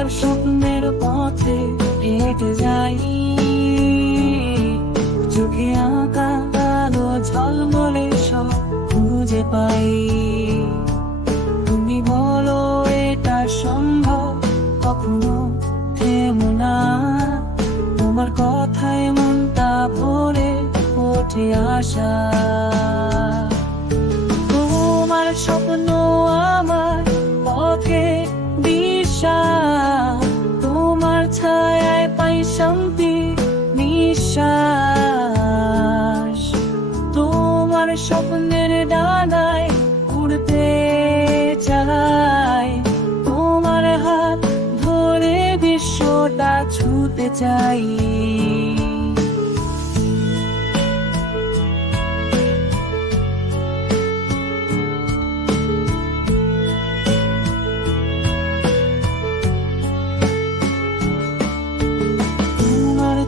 আর স্বপ্নের পথে হেঁটে যাই, চোখে আঁকা আলো ঝলমলে সব খুঁজে পাই। তুমি বলো এটা সম্ভব, কখনো থেমো না, তোমার কথায় মনটা ভরে ওঠে আশা। তোমার স্বপ্ন আমার পথে দিশা, তোমার ছায়ায় পাই শান্তি নিঃশ্বাস। তোমার স্বপ্নের ডানায় উড়তে চাই, তোমার হাত ধরে বিশ্বটা ছুঁতে চাই।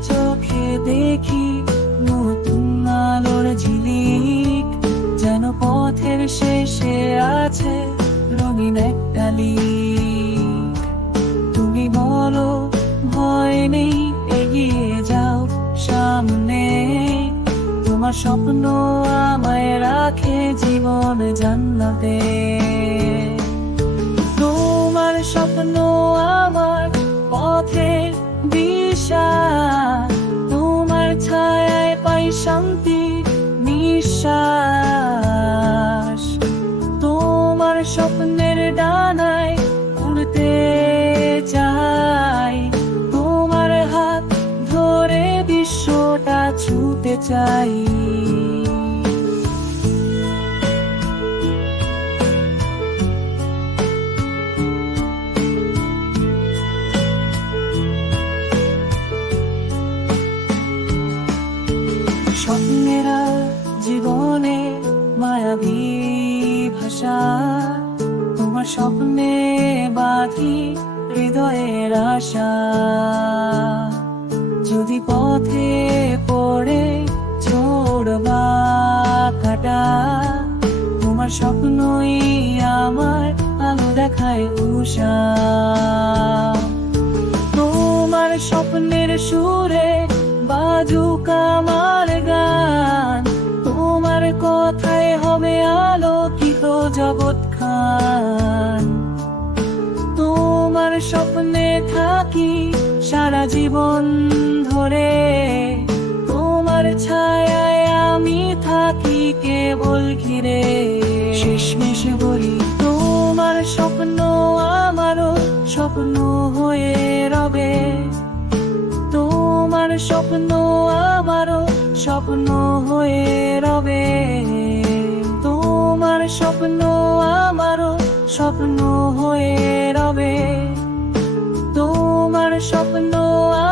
চোখে দেখি নতুন আলোর ঝিলিক, যেন পথের শেষে আছে রঙিন একটা লিক। তুমি বলো ভয় নেই, এগিয়ে যাও সামনে, তোমার স্বপ্ন আমায় রাখে জীবন জান্নাতে। তোমার স্বপ্ন আমার পথের দিশা, তোমার ছায়ায় পাই শান্তি নিঃশ্বাস। তোমার স্বপ্নের ডানায় উড়তে চাই, তোমার হাত ধরে বিশ্বটা ছুঁতে চাই। স্বপ্নেরা জীবনে মায়াবী ভাষা, তোমার স্বপ্নে বাঁধি হৃদয়ের আশা। যদি পথে পড়ে ঝড় বা কাটা, তোমার স্বপ্নই আমার আলো দেখায় উষা। তোমার স্বপ্নের সুরে বাজুক আমার গান, তোমার কথায় হবে আলোকিত জগৎখান। তোমার স্বপ্নে থাকি সারা জীবন ধরে, তোমার ছায়ায় আমি থাকি কেবল ঘিরে। শেষমেশ বলি তোমার স্বপ্ন আমারও স্বপ্ন হয়ে রবে, তোমার স্বপ্ন আমারও স্বপ্ন হয়ে রবে। তোমার স্বপ্ন আমারও স্বপ্ন হয়ে রবে, তোমার স্বপ্ন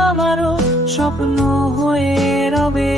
আমারও স্বপ্ন হয়ে রবে।